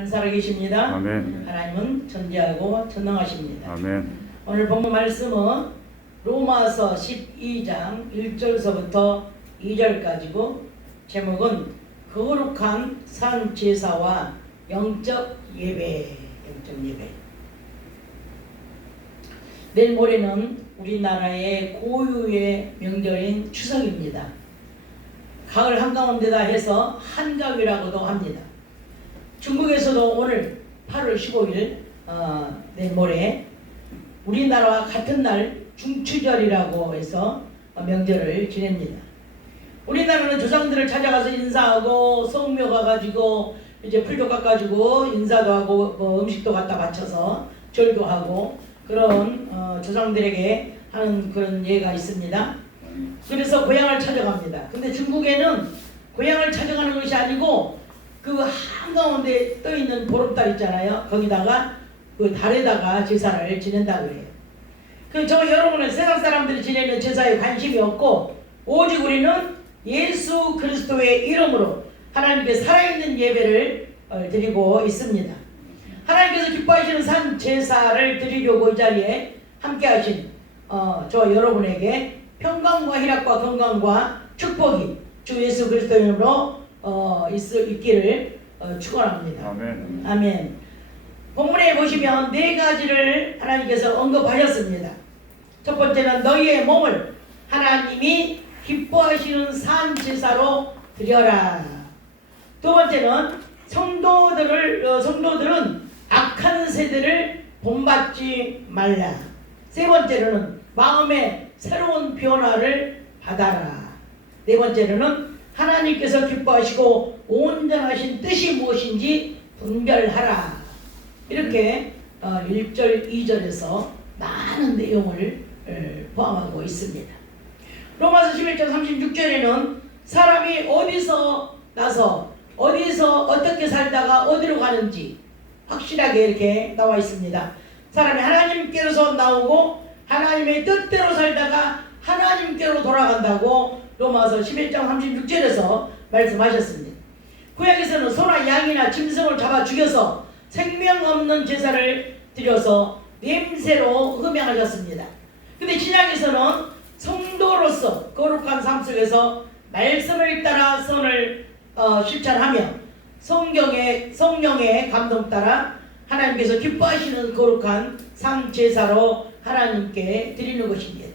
하나님 살아계십니다. 아멘. 하나님은 전지하고 전능하십니다. 아멘. 오늘 본문 말씀은 로마서 12장 1절서부터 2절까지고 제목은 거룩한 산 제사와 영적 예배. 내일 모레는 우리나라의 고유의 명절인 추석입니다. 가을 한가운데다 해서 한가위라고도 합니다. 중국에서도 오늘 8월 15일 내일 모레 우리나라와 같은 날 중추절이라고 해서 명절을 지냅니다. 우리나라는 조상들을 찾아가서 인사하고 성묘 가가지고 이제 풀도 깎아주고 인사도 하고 뭐 음식도 갖다 바쳐서 절교하고 그런 조상들에게 하는 그런 예가 있습니다. 그래서 고향을 찾아갑니다. 근데 중국에는 고향을 찾아가는 것이 아니고 그 한가운데 떠있는 보름달 있잖아요. 거기다가 그 달에다가 제사를 지낸다고 해요. 저 여러분은 세상 사람들이 지내는 제사에 관심이 없고 오직 우리는 예수 그리스도의 이름으로 하나님께 살아있는 예배를 드리고 있습니다. 하나님께서 기뻐하시는 산 제사를 드리려고 이 자리에 함께 하신 저 여러분에게 평강과 희락과 건강과 축복이 주 예수 그리스도의 이름으로 있기를 축원합니다. 아멘. 아멘. 본문에 보시면 네 가지를 하나님께서 언급하셨습니다. 첫 번째는 너희의 몸을 하나님이 기뻐하시는 산 제사로 드려라. 두 번째는 성도들은 악한 세대를 본받지 말라. 세 번째로는 마음의 새로운 변화를 받아라. 네 번째로는 하나님께서 기뻐하시고 온전하신 뜻이 무엇인지 분별하라. 이렇게 1절, 2절에서 많은 내용을 포함하고 있습니다. 로마서 11장 36절에는 사람이 어디서 나서 어디서 어떻게 살다가 어디로 가는지 확실하게 이렇게 나와 있습니다. 사람이 하나님께로서 나오고 하나님의 뜻대로 살다가 하나님께로 돌아간다고 로마서 11장 36절에서 말씀하셨습니다. 구약에서는 소나 양이나 짐승을 잡아 죽여서 생명 없는 제사를 드려서 냄새로 흠양하셨습니다. 근데 신약에서는 성도로서 거룩한 삶 속에서 말씀을 따라 선을 실천하며 성령의 감동 따라 하나님께서 기뻐하시는 거룩한 상 제사로 하나님께 드리는 것입니다.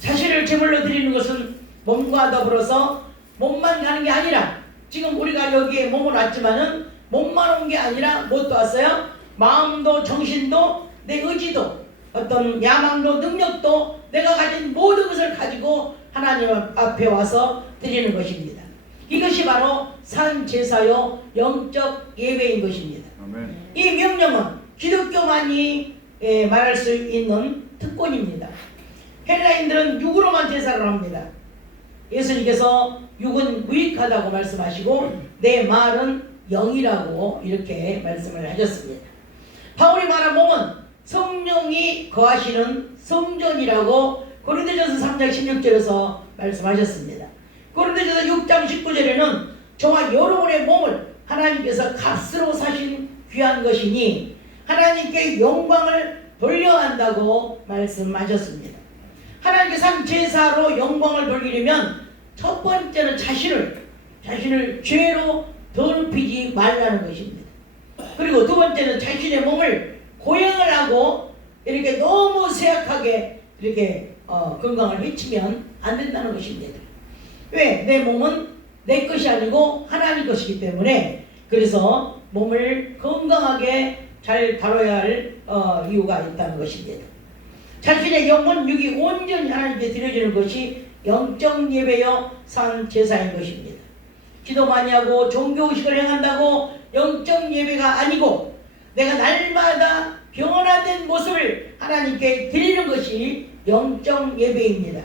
자신을 제물로 드리는 것은 몸과 더불어서 몸만 가는 게 아니라 지금 우리가 여기에 몸을 왔지만은 몸만 온 게 아니라 무엇도 왔어요? 마음도 정신도 내 의지도 어떤 야망도 능력도 내가 가진 모든 것을 가지고 하나님 앞에 와서 드리는 것입니다. 이것이 바로 산 제사요 영적 예배인 것입니다. 아멘. 이 명령은 기독교만이 말할 수 있는 특권입니다. 헬라인들은 육으로만 제사를 합니다. 예수님께서 육은 무익하다고 말씀하시고 내 말은 영이라고 이렇게 말씀을 하셨습니다. 바울이 말한 몸은 성령이 거하시는 성전이라고 고린도전서 3장 16절에서 말씀하셨습니다. 고린도전서 6장 19절에는 저와 여러분의 몸을 하나님께서 값으로 사신 귀한 것이니 하나님께 영광을 돌려야 한다고 말씀하셨습니다. 하나님께 산 제사로 영광을 돌리려면 첫 번째는 자신을 죄로 더럽히지 말라는 것입니다. 그리고 두 번째는 자신의 몸을 고행을 하고 이렇게 너무 쇠약하게 이렇게 건강을 해치면 안 된다는 것입니다. 왜? 내 몸은 내 것이 아니고 하나님 것이기 때문에 그래서 몸을 건강하게 잘 다뤄야 할 이유가 있다는 것입니다. 자신의 영혼 육이 온전히 하나님께 드려지는 것이 영적 예배요 산 제사인 것입니다. 기도 많이 하고 종교의식을 행한다고 영적 예배가 아니고 내가 날마다 변화된 모습을 하나님께 드리는 것이 영적 예배입니다.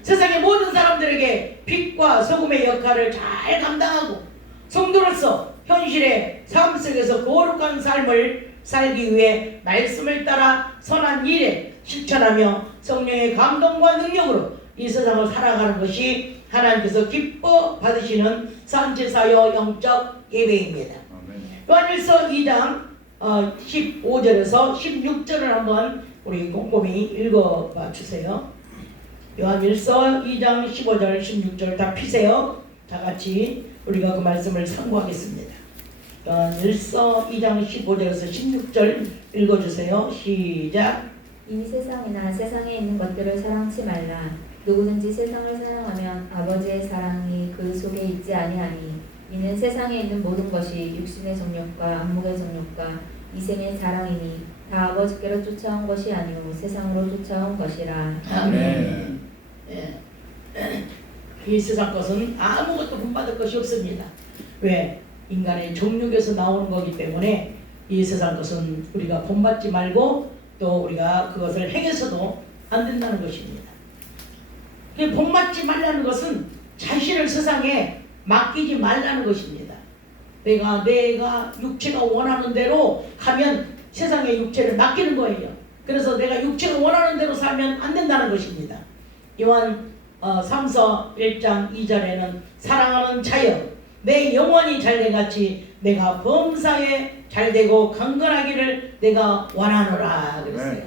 세상의 모든 사람들에게 빛과 소금의 역할을 잘 감당하고 성도로서 현실의 삶 속에서 거룩한 삶을 살기 위해 말씀을 따라 선한 일에 실천하며 성령의 감동과 능력으로 이 세상을 살아가는 것이 하나님께서 기뻐 받으시는 산제사요 영적 예배입니다. 아멘. 요한일서 2장 15절에서 16절을 한번 우리 꼼꼼히 읽어봐 주세요. 요한일서 2장 15절 16절 다 피세요. 다 같이 우리가 그 말씀을 참고하겠습니다. 요한일서 2장 15절에서 16절 읽어주세요. 시작. 이 세상이나 세상에 있는 것들을 사랑치 말라. 누구든지 세상을 사랑하면 아버지의 사랑이 그 속에 있지 아니하니 이는 세상에 있는 모든 것이 육신의 정욕과 안목의 정욕과 이생의 사랑이니 다 아버지께로 쫓아온 것이 아니오 세상으로 쫓아온 것이라. 아멘. 예. 이 세상 것은 아무것도 본받을 것이 없습니다. 왜? 인간의 정욕에서 나오는 거기 때문에 이 세상 것은 우리가 본받지 말고 또 우리가 그것을 행해서도 안 된다는 것입니다. 본받지 말라는 것은 자신을 세상에 맡기지 말라는 것입니다. 내가 육체가 원하는 대로 하면 세상에 육체를 맡기는 거예요. 그래서 내가 육체가 원하는 대로 살면 안 된다는 것입니다. 요한 3서 1장 2절에는 사랑하는 자여 내 영혼이 잘돼같이 내가 범사에 잘되고 강건하기를 내가 원하노라 그랬어요.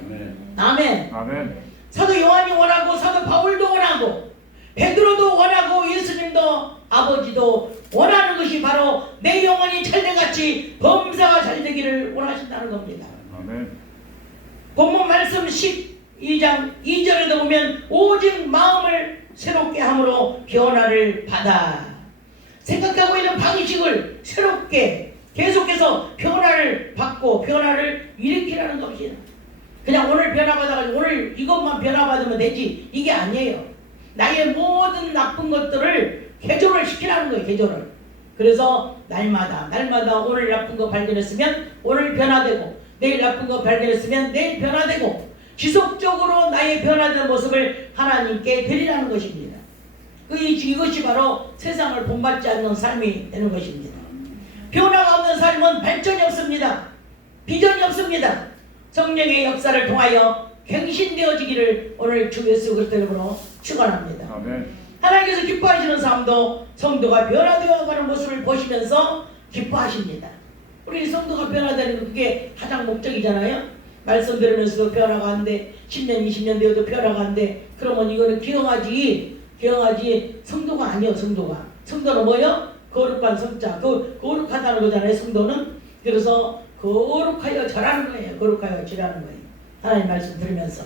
아멘. 아멘. 사도 요한이 원하고 사도 바울도 원하고 베드로도 원하고 예수님도 아버지도 원하는 것이 바로 내 영혼이 잘돼같이 범사가 잘되기를 원하신다는 겁니다. 아멘. 본문 말씀 12장 2절에도 보면 오직 마음을 새롭게 함으로 변화를 받아 생각하고 있는 방식을 새롭게 계속해서 변화를 받고 변화를 일으키라는 겁니다. 그냥 오늘 변화받아가지고 오늘 이것만 변화받으면 되지 이게 아니에요. 나의 모든 나쁜 것들을 개조를 시키라는 거예요. 개조를. 그래서 날마다 오늘 나쁜 거 발견했으면 오늘 변화되고 내일 나쁜 거 발견했으면 내일 변화되고 지속적으로 나의 변화된 모습을 하나님께 드리라는 것입니다. 이것이 바로 세상을 본받지 않는 삶이 되는 것입니다. 변화가 없는 삶은 발전이 없습니다. 비전이 없습니다. 성령의 역사를 통하여 갱신되어지기를 오늘 주 예수 그리스도 이름으로 축원합니다. 아멘. 하나님께서 기뻐하시는 삶도 성도가 변화되어가는 모습을 보시면서 기뻐하십니다. 우리 성도가 변화되는 그게 가장 목적이잖아요. 말씀 들으면서도 변화가 안 돼. 10년 20년 되어도 변화가 안 돼. 그러면 이거는 기형하지 성도가 아니에요. 성도는 뭐예요? 거룩한 성자. 거룩하다는 거잖아요. 성도는. 그래서 거룩하여 절하는 거예요. 거룩하여 절하는 거예요. 하나님 말씀 들으면서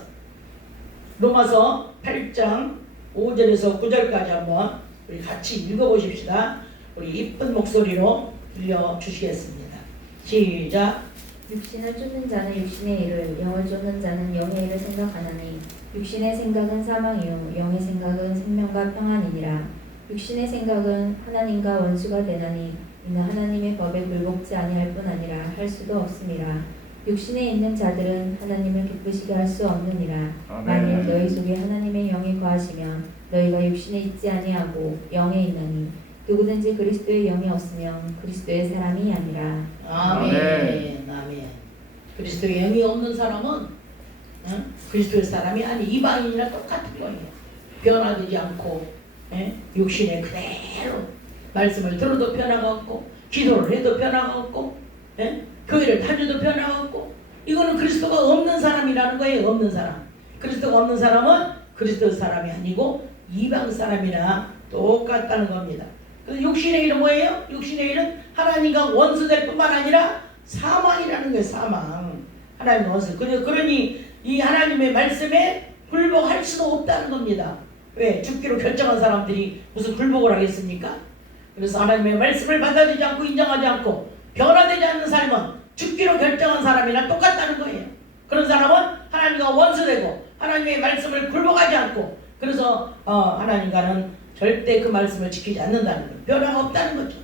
로마서 8장 5절에서 9절까지 한번 우리 같이 읽어보십시다. 우리 이쁜 목소리로 들려주시겠습니다. 시작. 육신을 쫓는 자는 육신의 일을 영을 쫓는 자는 영의 일을 생각하나니 육신의 생각은 사망이요 영의 생각은 생명과 평안이니라. 육신의 생각은 하나님과 원수가 되나니 이는 하나님의 법에 굴복지 아니할 뿐 아니라 할 수도 없음이라. 육신에 있는 자들은 하나님을 기쁘시게 할 수 없느니라. 만일 너희 속에 하나님의 영이 거하시면 너희가 육신에 있지 아니하고 영에 있나니 누구든지 그리스도의 영이 없으면 그리스도의 사람이 아니라. 아멘. 아멘. 그리스도의 영이 없는 사람은 그리스도의 사람이 아니 이방인이나 똑같은 거예요. 변화되지 않고 육신에 그대로 말씀을 들어도 변화가 없고 기도를 해도 변화가 없고 교회를 다녀도 변화가 없고 이거는 그리스도가 없는 사람이라는 거예요. 없는 사람. 그리스도가 없는 사람은 그리스도 사람이 아니고 이방 사람이나 똑같다는 겁니다. 그래서 육신의 일은 뭐예요? 육신의 일은 하나님과 원수될 뿐만 아니라 사망이라는 거예요. 사망. 하나님과 원수. 그러니 이 하나님의 말씀에 굴복할 수도 없다는 겁니다. 왜? 죽기로 결정한 사람들이 무슨 굴복을 하겠습니까? 그래서 하나님의 말씀을 받아들이지 않고 인정하지 않고 변화되지 않는 삶은 죽기로 결정한 사람이랑 똑같다는 거예요. 그런 사람은 하나님과 원수되고 하나님의 말씀을 굴복하지 않고 그래서 하나님과는 절대 그 말씀을 지키지 않는다는 거예요. 변화가 없다는 거죠.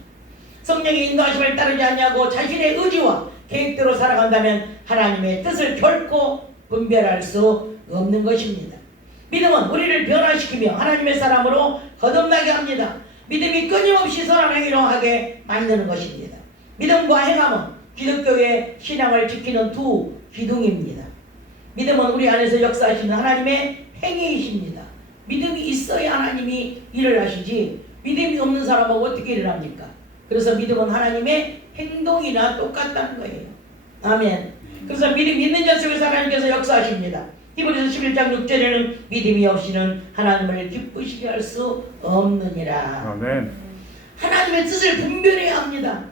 성령의 인도하심을 따르지 않냐고 자신의 의지와 계획대로 살아간다면 하나님의 뜻을 결코 분별할 수 없는 것입니다. 믿음은 우리를 변화시키며 하나님의 사람으로 거듭나게 합니다. 믿음이 끊임없이 선한 행위로 하게 만드는 것입니다. 믿음과 행함은 기독교의 신앙을 지키는 두 기둥입니다. 믿음은 우리 안에서 역사하시는 하나님의 행위이십니다. 믿음이 있어야 하나님이 일을 하시지 믿음이 없는 사람은 어떻게 일을 합니까? 그래서 믿음은 하나님의 행동이나 똑같다는 거예요. 아멘. 그래서 믿음 있는 자 속에서 하나님께서 역사하십니다. 히브리서 11장 6절에는 믿음이 없이는 하나님을 기쁘시게 할 수 없느니라. 아멘. 하나님의 뜻을 분별해야 합니다.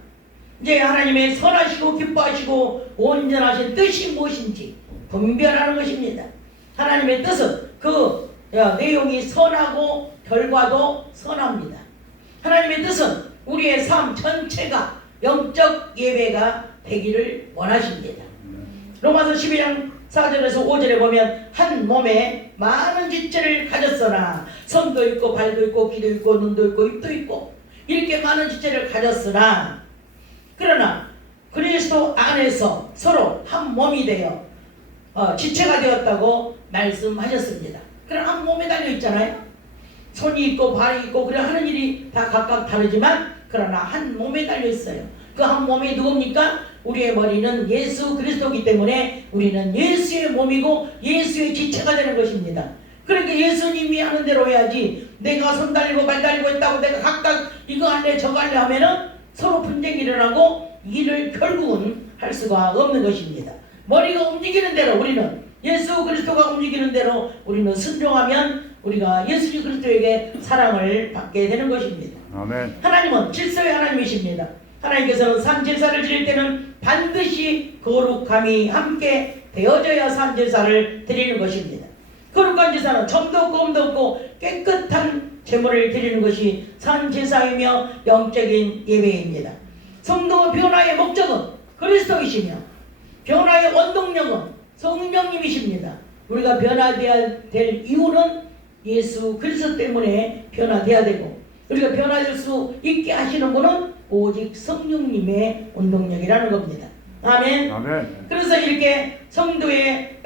이제 하나님의 선하시고 기뻐하시고 온전하신 뜻이 무엇인지 분별하는 것입니다. 하나님의 뜻은 그 내용이 선하고 결과도 선합니다. 하나님의 뜻은 우리의 삶 전체가 영적 예배가 되기를 원하십니다. 로마서 12장 4절에서 5절에 보면 한 몸에 많은 지체를 가졌으나 손도 있고 발도 있고 귀도 있고 눈도 있고 입도 있고 이렇게 많은 지체를 가졌으나 그러나 그리스도 안에서 서로 한 몸이 되어 지체가 되었다고 말씀하셨습니다. 그럼 한 몸에 달려 있잖아요. 손이 있고 발이 있고 그래 하는 일이 다 각각 다르지만 그러나 한 몸에 달려 있어요. 그 한 몸이 누굽니까? 우리의 머리는 예수 그리스도이기 때문에 우리는 예수의 몸이고 예수의 지체가 되는 것입니다. 그러니까 예수님이 하는 대로 해야지 내가 손 달리고 발 달리고 있다고 내가 각각 이거 할래 저거 할래 하면은 서로 분쟁이 일어나고 일을 결국은 할 수가 없는 것입니다. 머리가 움직이는 대로 우리는 예수 그리스도가 움직이는 대로 우리는 순종하면 우리가 예수 그리스도에게 사랑을 받게 되는 것입니다. 아멘. 하나님은 질서의 하나님이십니다. 하나님께서는 산제사를 드릴 때는 반드시 거룩함이 함께 되어져야 산제사를 드리는 것입니다. 거룩한 제사는 점도 없고 흠도 없고 깨끗한 제물을 드리는 것이 산제사이며 영적인 예배입니다. 성도의 변화의 목적은 그리스도이시며 변화의 원동력은 성령님이십니다. 우리가 변화되어야 될 이유는 예수 그리스도 때문에 변화되어야 되고 우리가 변화될 수 있게 하시는 분은 오직 성령님의 원동력이라는 겁니다. 아멘. 아멘. 그래서 이렇게 성도의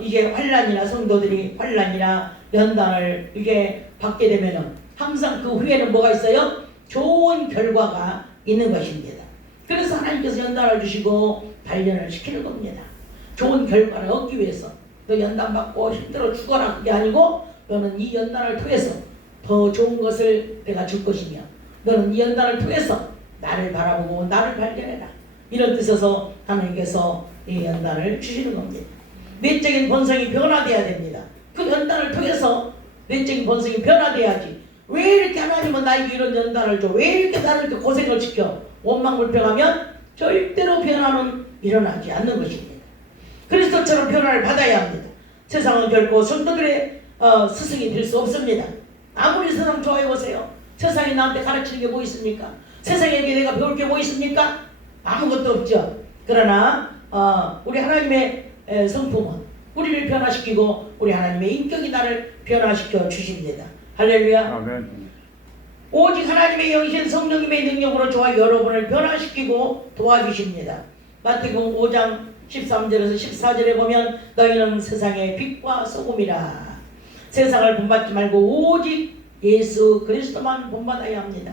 이게 환난이나 성도들이 환난이나 연단을 이게 받게 되면은 항상 그 후에는 뭐가 있어요? 좋은 결과가 있는 것입니다. 그래서 하나님께서 연단을 주시고 단련을 시키는 겁니다. 좋은 결과를 얻기 위해서 너 연단 받고 힘들어 죽어라 그게 아니고 너는 이 연단을 통해서 더 좋은 것을 내가 줄 것이며 너는 이 연단을 통해서 나를 바라보고 나를 발견해라. 이런 뜻에서 하나님께서 이 연단을 주시는 겁니다. 내적인 본성이 변화되어야 됩니다. 그 연단을 통해서 내적인 본성이 변화돼야지. 왜 이렇게 하나님은 나에게 이런 연단을 줘? 왜 이렇게 나를 이렇게 고생을 시켜? 원망불평하면 절대로 변화는 일어나지 않는 것입니다. 그리스도처럼 변화를 받아야 합니다. 세상은 결코 성도들의 스승이 될 수 없습니다. 아무리 세상 좋아해보세요. 세상이 나한테 가르치는 게 뭐 있습니까? 세상에게 내가 배울 게 뭐 있습니까? 아무것도 없죠. 그러나 우리 하나님의 성품은 우리를 변화시키고 우리 하나님의 인격이 나를 변화시켜 주십니다. 할렐루야. 아멘. 오직 하나님의 영이신 성령님의 능력으로 저와 여러분을 변화시키고 도와주십니다. 마태복음 5장 13절에서 14절에 보면 너희는 세상의 빛과 소금이라. 세상을 본받지 말고 오직 예수 그리스도만 본받아야 합니다.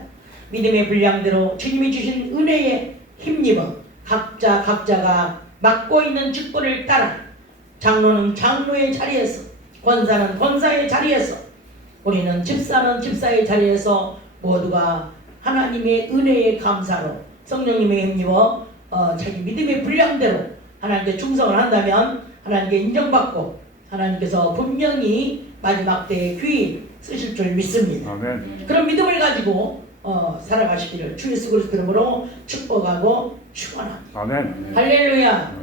믿음의 분량대로 주님이 주신 은혜에 힘입어 각자가 맡고 있는 직분을 따라 장로는 장로의 자리에서 권사는 권사의 자리에서 우리는 집사는 집사의 자리에서 모두가 하나님의 은혜의 감사로 성령님의 힘입어 자기 믿음의 분량대로 하나님께 충성을 한다면 하나님께 인정받고 하나님께서 분명히 마지막 때에 귀히 쓰실 줄 믿습니다. 아멘. 그런 믿음을 가지고 살아가시기를 주 예수 그리스도 이름으로 축복하고 축원합니다. 아멘. 할렐루야.